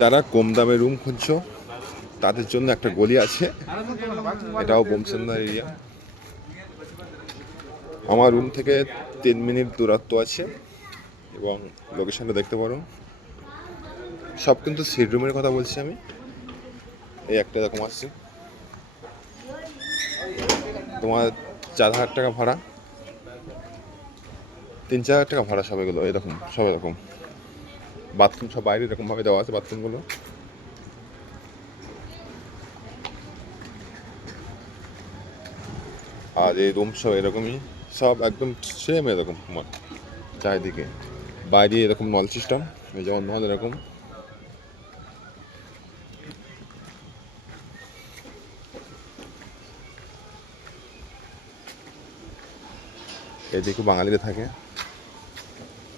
যারা কম দামে রুম খুঁজছো তাদের জন্য একটা গলি আছে, এটাও বোমচন্দা এরিয়া। আমার রুম থেকে 3 মিনিট দূরত্ব আছে এবং লোকেশনটা দেখতে পারো। সব কিন্তু সিট রুমের কথা বলছি আমি। এই একটা এরকম আসছে, তোমার 4,000 টাকা ভাড়া, 3-4 হাজার টাকা ভাড়া, সব এগুলো এরকম, সব এরকম। বাথরুম সব বাইরে এরকমভাবে দেওয়া আছে বাথরুমগুলো। আর এই রুম সব এরকমই, সব একদম সেম এরকম তোমার চারিদিকে। বাইরে এরকম নল সিস্টেম, এই যেমন নল এরকম। এদিকে বাঙালিরা থাকে,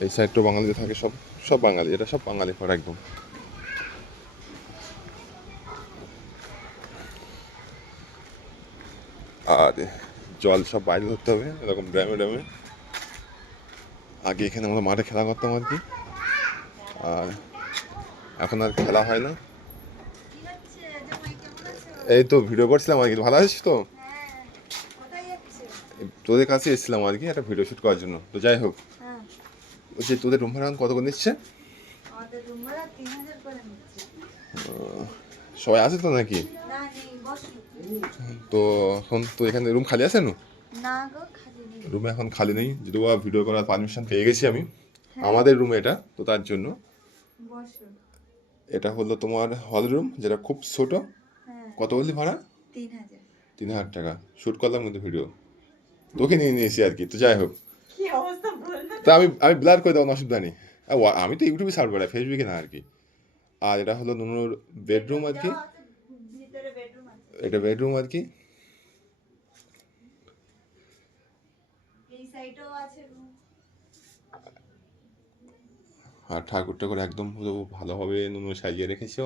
এই সাইডটাও বাঙালিরা থাকে, সব সব বাঙালি, এটা সব বাঙালি ঘর একদম। আর জল সব বাইরে ধরতে হবে এরকম ড্রামে ড্রামে। আগে এখানে আমরা মাঠে খেলা করতাম আর কি, আর এখন আর খেলা হয় না। এই তো ভিডিও করছিলাম আর কি। ভালো আছিস তো? তোদের কাছে এসেছিলাম আর কি একটা ভিডিও শ্যুট করার জন্য। তো যাই হোক, বলছি তোদের রুম ভাড়া কত করে নিচ্ছে? সবাই আছে তো নাকি? তো এখন তো এখানে রুম খালি আছে না? রুমে এখন খালি নেই, যদিও ভিডিও করার পারমিশন পেয়ে গেছি আমি। আমাদের রুমে এটা, তো তার জন্য এটা হলো তোমার হল রুম, যেটা খুব ছোট। কত বললি ভাড়া? 3,000 টাকা। শ্যুট করলাম কিন্তু ভিডিও, তোকে নিয়ে নিয়েছি আর কি। তো যাই হোক, তা আমি আমি ব্লার করে দেবো, অসুবিধা নেই। আমি তো ইউটিউবে ছাড়বো না, ফেসবুকে না আর কি। আর এটা হলো নুনুর বেডরুম আর কি, এটা বেডরুম আর কি। আর ঠাকুরটা করে একদম পুরো ভালোভাবে নুনু সাজিয়ে রেখেছো।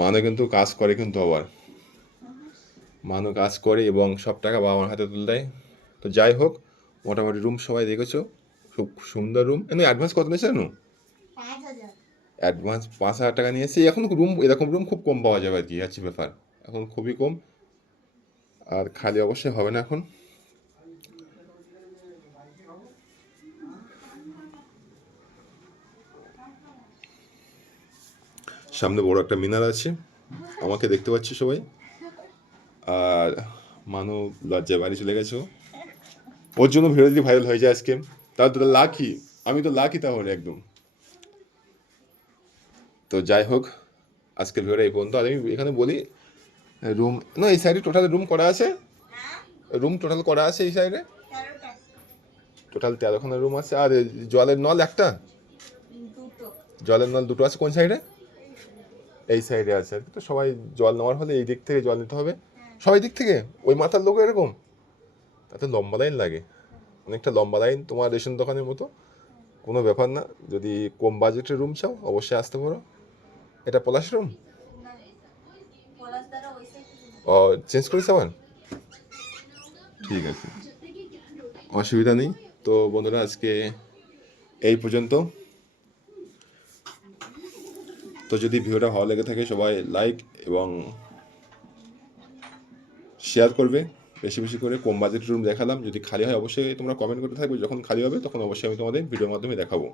মানে কিন্তু কাজ করে কিন্তু আবার, মানু কাজ করে এবং সব টাকা বাবা মার হাতে তুলে দেয়। তো যাই হোক, মোটামুটি রুম সবাই দেখেছো, খুব সুন্দর রুম। এমনি অ্যাডভান্স কত নিয়েছে জানো? অ্যাডভান্স 5,000 টাকা নিয়েছে। এখন রুম এরকম রুম খুব কম পাওয়া যাবে আর কি, আছে ব্যাপার, এখন খুবই কম। আর খালি অবশ্যই হবে না এখন। সামনে বড় একটা মিনার আছে, আমাকে দেখতে পাচ্ছি সবাই। আর মানু লজ্জায় বাড়ি চলে গেছো, ওর জন্য ভিডিও যদি ভাইরাল হয়ে যায় আজকে, তাহলে তো লাকি, আমি তো লাকি তাহলে একদম। তো যাই হোক, আজকের ভিডিওটা এই পর্যন্ত। আর আমি এখানে বলি, রুম না এই সাইডে টোটাল রুম করা আছে, রুম টোটাল করা আছে এই সাইডে টোটাল 13খানা রুম আছে। আর জলের নল একটা, জলের নল দুটো আছে। কোন সাইডে? এই সাইডে আছে আর কি। তো সবাই জল নেওয়ার হলে এই দিক থেকে জল নিতে হবে, সবাই দিক থেকে। ওই মাথার লোক এরকম, তাতে লম্বা লাইন লাগে, অনেকটা লম্বা লাইন, তোমার রেশন দোকানের মতো। কোনো ব্যাপার না, যদি কম বাজেটের রুম চাও অবশ্যই আসতে পারো। এটা পলাশ রুম? ও, চেঞ্জ করেছে আবার? ঠিক আছে, অসুবিধা নেই। তো বন্ধুরা, আজকে এই পর্যন্ত। তো যদি ভিডিওটা ভালো লেগে থাকে, সবাই লাইক এবং শেয়ার করবে বেশি বেশি করে। কম বাজেটের রুম দেখালাম, যদি খালি হয় অবশ্যই তোমরা কমেন্ট করতে থাকবে। যখন খালি হবে তখন অবশ্যই আমি তোমাদের ভিডিওর মাধ্যমে দেখাবো।